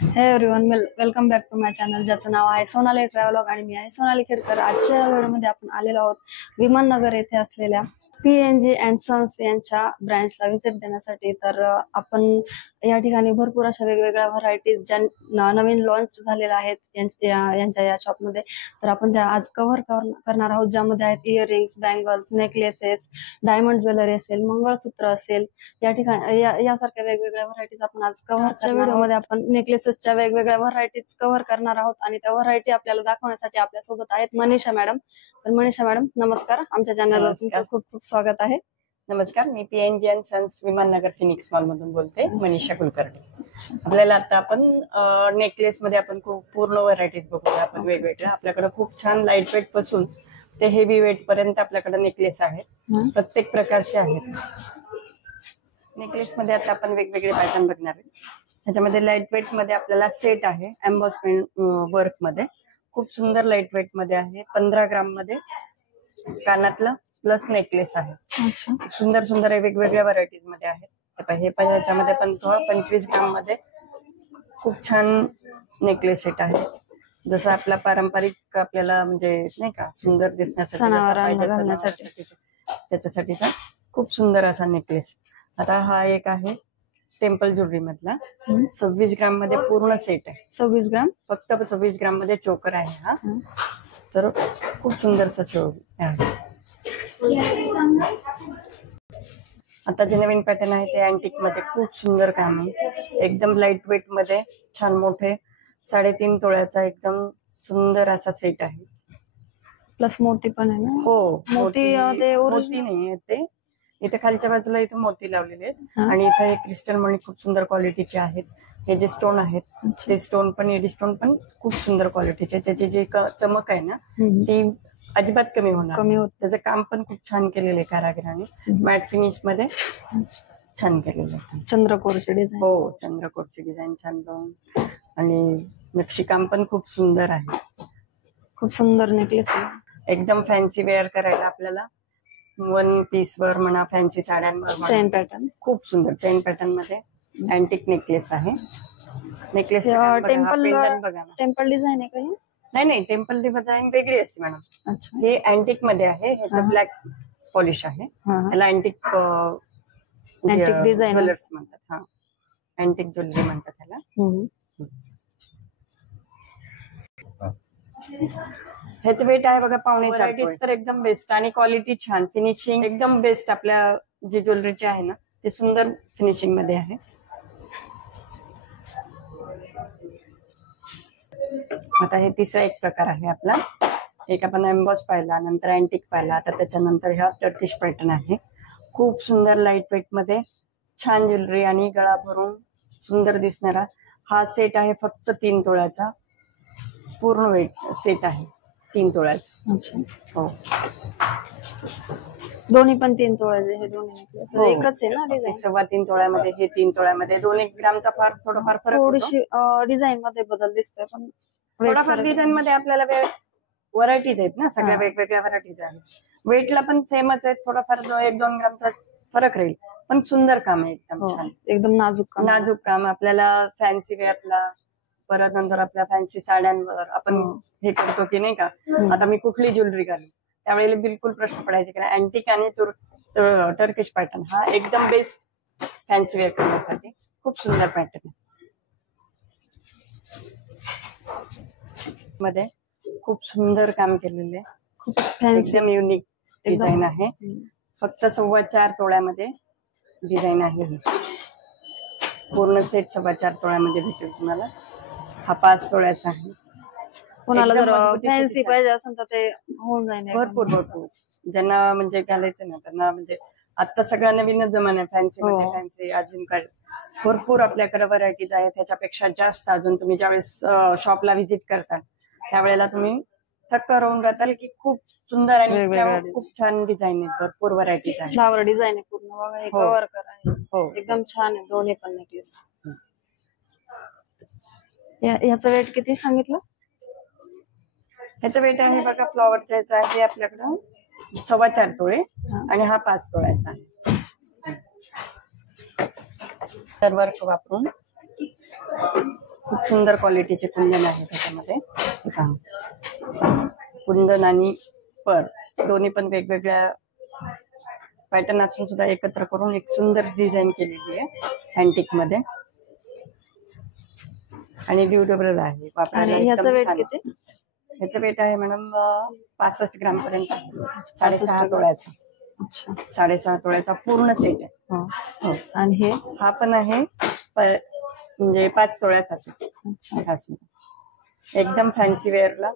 हे everyone, welcome back to my channel, ज्याचं नाव आहे सोनाली ट्रॅव्हलॉग आणि मी आहे सोनाली खेडकर। आजच्या व्हिडिओमध्ये आपण आलेलो आहोत विमाननगर येथे असलेल्या PNG अँड सन्स यांच्या ब्रँचला व्हिजिट देण्यासाठी। तर आपण या ठिकाणी भरपूर अशा वेगवेगळ्या व्हरायटीज ज्या नवीन लॉन्च झालेल्या आहेत यांच्या या शॉपमध्ये, तर आपण त्या आज कव्हर करणार आहोत, ज्यामध्ये आहेत earrings, bangles, necklaces, diamond jewellery असेल, मंगळसूत्र असेल, या ठिकाणी यासारख्या वेगवेगळ्या व्हरायटीज आपण आज कव्हर व्हिडिओमध्ये आपण नेकलेसेसच्या वेगवेगळ्या व्हरायटीज कव्हर करणार आहोत आणि त्या व्हरायटी आपल्याला दाखवण्यासाठी आपल्या सोबत आहेत मनीषा मॅडम। तर मनीषा मॅडम नमस्कार, आमच्या चॅनलवर तुमचं खूप खूप स्वागत आहे। नमस्कार, मी PNG and Sons Vimannagar Phoenix Mall मधून बोलते, मनीषा कुलकर्णी। आपल्याला आता आपण नेकलेस मध्ये आपण खूप पूर्ण व्हरायटीज बघूया आपण वेगवेगळ्या। आपल्याकडे खूप छान लाईट वेट पासून ते हेवी वेट पर्यंत आपल्याकडे नेकलेस आहेत, प्रत्येक प्रकारचे आहेत। नेकलेस मध्ये आता आपण वेगवेगळे पॅटर्न बघणार आहे। ह्याच्यामध्ये लाईट वेट मध्ये आपल्याला सेट आहे, एम्बॉसमेंट वर्क मध्ये, खूप सुंदर लाईट वेट मध्ये आहे। 15 ग्राम मध्ये कानातलं प्लस नेकलेस आहे। सुंदर सुंदर वेगवेगळ्या व्हरायटीज मध्ये आहेत। हे पण याच्यामध्ये पण 25 ग्राम मध्ये खूप छान नेकलेस सेट आहे। जसं आपला पारंपरिक आपल्याला म्हणजे नाही का सुंदर दिसण्यासाठी त्याच्यासाठीचा खूप सुंदर असा नेकलेस। आता हा एक आहे टेम्पल ज्वेलरी मधला, 26 ग्राम मध्ये पूर्ण सेट आहे। 26 ग्राम, फक्त 26 ग्राम मध्ये चोकर आहे हा। तर खूप सुंदरसा चोकर आहे। आता जे नवीन पॅटर्न आहे ते अँटिक मध्ये खूप सुंदर काम आहे, एकदम लाईट वेट मध्ये छान मोठे 3.5 तोळ्याचा एकदम सुंदर असा सेट आहे। प्लस मोती पण आहे ना? हो, मोती नाही ते इथे खालच्या बाजूला इथे मोती लावलेले आहेत आणि इथे हे क्रिस्टल मणी खूप सुंदर क्वालिटीचे आहेत। हे जे स्टोन आहेत ते स्टोन पण एडी स्टोन पण खूप सुंदर क्वालिटीचे, त्याची जी चमक आहे ना ती अजिबात कमी होत। त्याचं काम पण खूप छान केलेलं आहे कारागिरांनी, मॅट फिनिश मध्ये छान केलेलं आहे। चंद्रकोरची डिझाईन, हो चंद्रकोरची डिझाईन छान लावून आणि नक्षीकाम पण खूप सुंदर आहे। खूप सुंदर नेकलेस आहे, एकदम फॅन्सी वेअर करायला आपल्याला वन पीस वर म्हणा, फॅन्सी साड्यांवर चेन पॅटर्न खूप सुंदर चेन पॅटर्न मध्ये अँटिक नेकलेस आहे। नेकलेस टेम्पल डिझाईन आहे काही? नाही, टेम्पल डिझाईन वेगळी असते मॅडम। हे अँटिक मध्ये आहे, ह्याचं ब्लॅक पॉलिश आहे, ह्याला अँटिक ज्वेलर्स म्हणतात। हा अँटिक ज्वेलरी म्हणतात ह्याला। ह्याचं वेट आहे बघा 4.5 तर एकदम बेस्ट आणि क्वालिटी छान, फिनिशिंग एकदम बेस्ट। आपल्या जे ज्वेलरीचे आहे ना ते सुंदर फिनिशिंग मध्ये आहे। आता हे तिसरा एक प्रकार आहे आपला, एक आपण एम्बॉस पाहिला, नंतर अँटिक पाहिला, आता त्याच्यानंतर ह्या टर्किश पॅटर्न आहे। खूप सुंदर लाईट वेट मध्ये छान ज्वेलरी आणि गळा भरून सुंदर दिसणारा हा सेट आहे। फक्त 3 तोळ्याचा पूर्ण वेट सेट आहे, 3 तोळ्याचा। हो, दोन्ही पण 3 तोळ्याचे, हे दोन्ही एकच आहे ना डिझाईन? 3.25 तोळ्यामध्ये हे 3 तोळ्यामध्ये 2-1 ग्रामचा थोडाफार फरक, थोडीशी डिझाईन मध्ये बदल दिसतोय, पण थोडाफार डिझाईन मध्ये आपल्याला व्हरायटीज आहेत ना, सगळ्या वेगवेगळ्या व्हरायटीज आहेत। वेटला पण सेमच आहेत, थोडाफार 1-2 ग्रामचा फरक राहील, पण सुंदर काम आहे, एकदम छान, एकदम नाजूक काम। आपल्याला फॅन्सी वेअरला, परत नंतर आपल्या फॅन्सी साड्यांवर आपण हे करतो की नाही का, आता मी कुठली ज्वेलरी घालू त्यावेळेला बिलकुल प्रश्न पडायचे की अँटिक आणि टर्किश पॅटर्न हा एकदम बेस्ट फॅन्सी वेअर करण्यासाठी खूप सुंदर पॅटर्न आहे। मध्ये खूप सुंदर काम केलेले आहे, खूप एकदम युनिक डिझाईन आहे। फक्त 4.25 तोळ्यामध्ये डिझाईन आहे ही, पूर्ण सेट 4.25 तोळ्यामध्ये भेटेल तुम्हाला। हा 5 तोळ्याचा आहे। कोणाला जर फॅन्सी पाहिजे असेल तर ते होऊन जाईल, भरपूर ज्यांना म्हणजे घालायचं ना त्यांना, म्हणजे आता सगळ्या नवीनच जमाना आहे फॅन्सी मध्ये। फॅन्सी अजून काय भरपूर आपल्याकडे व्हरायटीज आहेत, त्याच्यापेक्षा जास्त अजून तुम्ही ज्यावेळेस शॉपला व्हिजिट करता त्यावेळेला तुम्ही थक्क राहून जाताल की खूप सुंदर आणि खूप छान डिझाईन आहेत, भरपूर व्हरायटीज आहेत। फ्लावर डिझाईन आहे पूर्ण बघा, हे कव्हर आहे, एकदम छान आहे दोन्ही पण नेकलेस। याचं वेट किती सांगितलं? ह्याचं वेट आहे बघा फ्लॉवरच्या ह्याचं आहे आपल्याकडं 4.25 तोळे आणि हा 5 तोळ्याचा आहे। वर्क वापरून खूप सुंदर क्वालिटीचे कुंदन आहे त्याच्यामध्ये. हे पहा. कुंदन आणि पर दोन्ही पण वेगवेगळ्या पॅटर्न असून सुद्धा एकत्र करून एक सुंदर डिझाईन केलेली आहे अँटिक मध्ये आणि ड्युरेबल आहे, आणि वापरायला ह्याचं एकदम वेट छान. किती? ह्याचं वेट आहे मॅडम 65 ग्राम पर्यंत, 6.5 ग्राम. तोळ्याचा. अच्छा. 6.5 तोळ्याचा पूर्ण सेट आहे. हो. हो. आणि हे हा पण आहे म्हणजे 5 तोळ्याचाच आहे. अच्छा. हा सुद्धा एकदम फॅन्सी वेअरला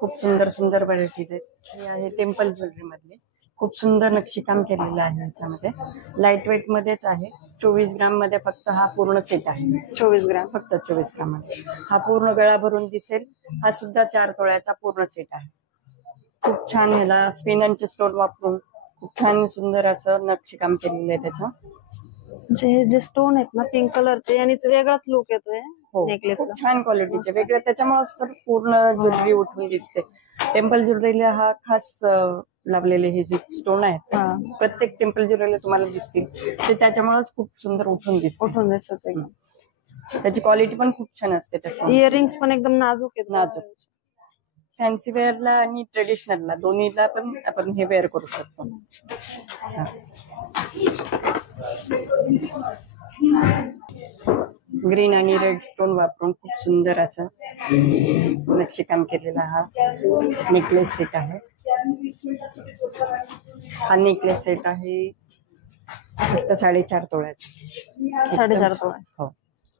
खूप सुंदर सुंदर व्हरायटीज आहेत. हे आहे टेम्पल ज्वेलरी मधले, खूप सुंदर नक्षीकाम केलेलं आहे ह्याच्यामध्ये. लाईट वेट मध्येच आहे. 24 ग्राम मध्ये फक्त हा पूर्ण सेट आहे. 24 ग्राम. फक्त 24 ग्राम मध्ये हा पूर्ण गळा भरून दिसेल. हा सुद्धा 4 तोळ्याचा पूर्ण सेट आहे. खूप छान ह्याला स्पिननचे स्टोन वापरून खूप छान सुंदर असं नक्षीकाम केलेलं आहे त्याचं. म्हणजे हे जे स्टोन आहेत ना पिंक कलरचे आणि वेगळाच लुक येतोय हो, नेकलेसला. खूप छान क्वालिटीचे वेगळे, त्याच्यामुळे पूर्ण ज्वेलरी उठून दिसते. टेम्पल ज्वेलरीला हा खास लावलेले हे जे स्टोन आहेत हा. प्रत्येक टेम्पल ज्वेलरीला तुम्हाला दिसतील ते त्याच्यामुळेच खूप सुंदर उठून दिसते. उठून दिसत आहे. त्याची क्वालिटी पण खूप छान असते. त्याच्या इयरिंग्स पण एकदम नाजूक आहेत. नाजूक. फॅन्सी वेअरला आणि ट्रेडिशनलला दोन्हीला पण आपण हे वेअर करू शकतो. हा. ग्रीन आणि रेड स्टोन वापरून खूप सुंदर असं नक्षीकाम केलेला हा नेकलेस सेट आहे. हा नेकलेस सेट आहे फक्त 4.5 तोळ्याचा. 4.5 तोळा. हो,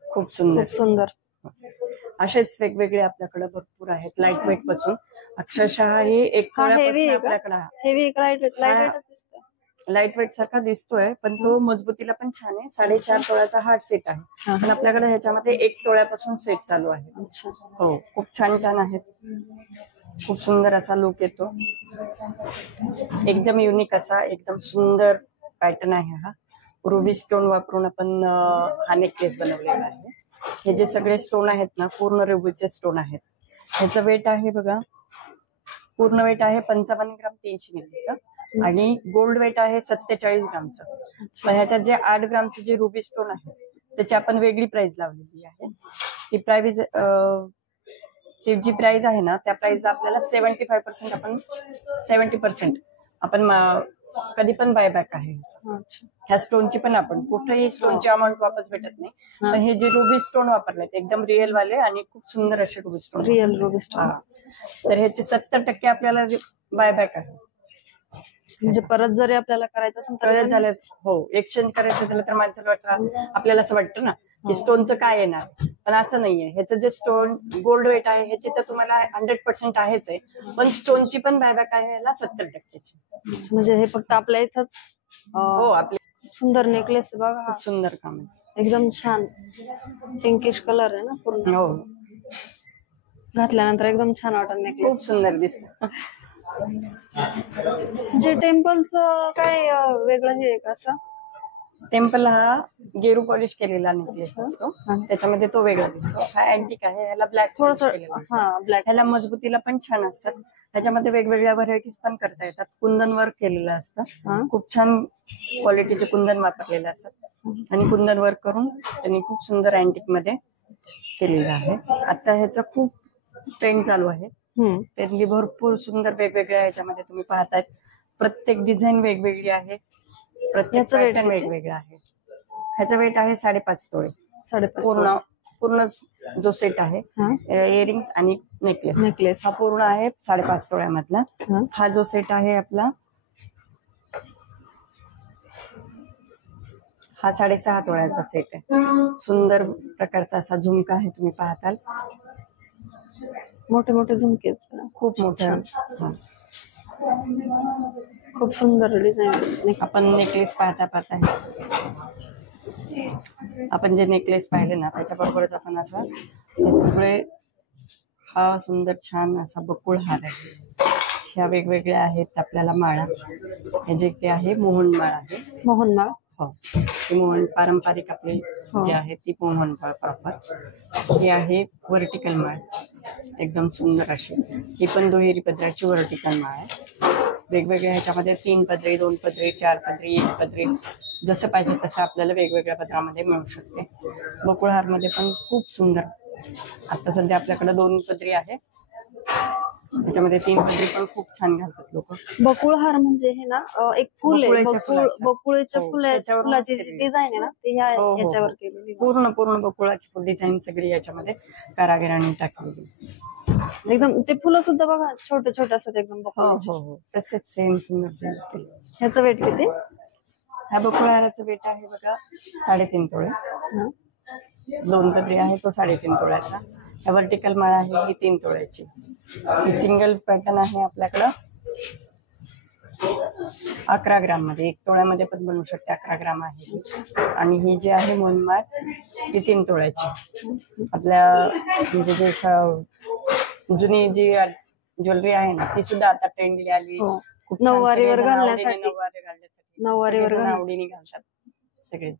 खूप सुंदर. खूप सुंदर. असेच वेगवेगळे आपल्याकडे भरपूर आहेत. लाईट वेट पासून अक्षरशः हे 1 हा हेवी तोळ्यापासून आहे का? आपल्याकडे heavy light weight. Light weight दिसतोय. लाईट वेट सारखा दिसतोय पण तो मजबूतीला पण छान आहे. 4.5 तोळ्याचा हार्ड सेट आहे. पण आपल्याकडे ह्याच्यामध्ये 1 तोळ्यापासून सेट चालू आहे. अच्छा. हो, खूप छान छान आहेत. खूप सुंदर असा लुक येतो. एकदम युनिक असा एकदम सुंदर पॅटर्न आहे हा. रुबी स्टोन वापरून आपण हा नेकलेस बनवलेला आहे. हे जे सगळे स्टोन आहेत ना पूर्ण रुबीचे स्टोन आहेत. ह्याचं वेट आहे बघा, पूर्ण वेट आहे 55 ग्राम 300 मिलीचं आणि गोल्ड वेट आहे 47 ग्रामचं. पण ह्याच्यात जे 8 ग्रामचे जे रुबी स्टोन आहे त्याची आपण वेगळी प्राइस लावलेली आहे. ती जी प्राइस आहे ना त्या प्राइसला आपल्याला 75% आपण 70% आपण कधी पण बायबॅक आहे. ह्या स्टोनची पण आपण कुठेही स्टोनची अमाऊंट वापस भेटत नाही. पण हे जे रुबी स्टोन वापरलेत एकदम रिअल वाले आणि खूप सुंदर असे ruby stone. Real ruby stone. तर ह्याचे 70% आपल्याला बायबॅक आहे. म्हणजे परत जरी आपल्याला करायचं असेल परत झालं हो एक्सचेंज करायचं झालं तर माणसाला आपल्याला असं वाटतं ना की स्टोनचं काय येणार, पण असं नाहीये. ह्याचं जे स्टोन गोल्ड वेट आहे ह्याची तर तुम्हाला 100% आहेच आहे, पण स्टोनची पण बायबॅक आहे याला 70%ची. म्हणजे हे फक्त आपल्या इथंच. हो, आपले सुंदर नेकलेस बघा. खूप सुंदर काम आहे. एकदम छान पिंकिश कलर आहे ना पूर्ण. हो, घातल्यानंतर एकदम छान वाटत नेकलेस. खूप सुंदर दिसत. जे टेम्पलचं काय वेगळं हे कसं? टेम्पल हा गेरू पॉलिश केलेला नेकलेस असतो, त्याच्यामध्ये तो वेगळा दिसतो. हा अँटिक आहे, ह्याला ब्लॅक पॉलिश केलेला असतो. ब्लॅक. ह्याला मजबूतीला पण छान असतात. त्याच्यामध्ये वेगवेगळ्या व्हरायटीज पण करता येतात. कुंदन वर्क केलेलं असतं, खूप छान क्वालिटीचे कुंदन वापरलेले असतात आणि कुंदन वर्क करून त्यांनी खूप सुंदर अँटिक मध्ये केलेलं आहे. आता ह्याचं खूप ट्रेंड चालू आहे. त्यांनी भरपूर सुंदर वेगवेगळ्या ह्याच्यामध्ये तुम्ही पाहतायत. प्रत्येक डिझाईन वेगवेगळी आहे, प्रत्येक पॅटर्न वेगवेगळा आहे. ह्याचं वेट आहे 5.5 तोळे. 5.5 पूर्ण जो सेट आहे इयरिंग्स आणि नेकलेस हा पूर्ण आहे 5.5 तोळ्यामधला. हा जो सेट आहे आपला हा 6.5 तोळ्याचा सेट आहे. सुंदर प्रकारचा असा झुमका आहे, तुम्ही पाहताल. मोठे मोठे झुमके खूप मोठे. खूप सुंदर डिझाईन. आपण नेकलेस पाहता आपण जे नेकलेस पाहिले ना त्याच्याबरोबरच आपण असं हे सगळे हा सुंदर छान असा बकुळ हार आहे. ह्या वेगवेगळ्या आहेत आपल्याला माळा. हे जे काही आहे मोहनमाळ आहे. मोहनमाळ. हो, ही मोहन पारंपरिक आपली जी आहे ती मोहनमाळ प्रॉपर. ही आहे व्हर्टिकल माळ, एकदम सुंदर अशी. ही पण दुहेरी पदराची व्हर्टिकल माळ आहे. वेगवेगळ्या ह्याच्यामध्ये 3 पदरी, 2 पदरी, 4 पदरी, 1 पदरी जसं पाहिजे तसं आपल्याला वेगवेगळ्या पदरामध्ये मिळू शकते. बकुळहार मध्ये पण खूप सुंदर आता सध्या आपल्याकडे 2 पदरी आहे, त्याच्यामध्ये 3 पदरी पण खूप छान घालतात लोक. बकुळ हार म्हणजे हे ना एक फुल आहे, बकुळेच्या फुलाचं. बकुळीच्या हो, फुलाची त्याच्यावरूनच जी केलेली. डिझाईन आहे ना ती हो, हो, याच्यावर हो. केलेली. पूर्ण बकुळाची डिझाईन सगळी याच्यामध्ये कारागिरांनी टाकलेली. एकदम ते फुलं सुद्धा बघा छोटे छोटे असतात एकदम हो बकुळीचे. हो हो, तसेच सेम सुंदर केले. ह्याचं वेट किती? ह्या बकुळाराचं वेट आहे बघा 3.5 तोळे. हा. 2 पदरी आहे तो 3.5 तोळ्याचा. ह्या वर्टिकल माळा आहे ही 3 तोळ्याची. ही सिंगल पॅटर्न आहे आपल्याकडं 11 ग्राम मध्ये, 1 तोळ्यामध्ये पण बनवू शकते. 11 ग्राम आहे. आणि ही जी आहे मोनमाळ ती 3 तोळ्याची. आपल्या म्हणजे जे जुनी जी ज्वेलरी आहे ना ती सुद्धा आता ट्रेंडली आली. हो. खूप छान नऊवारीवर सगळेजण आवडीने घालण्यासाठी. नऊवारी घालण्यासाठी नऊवारीवर सगळेजण घालण्यासाठी. आवडीने घालतात सगळे.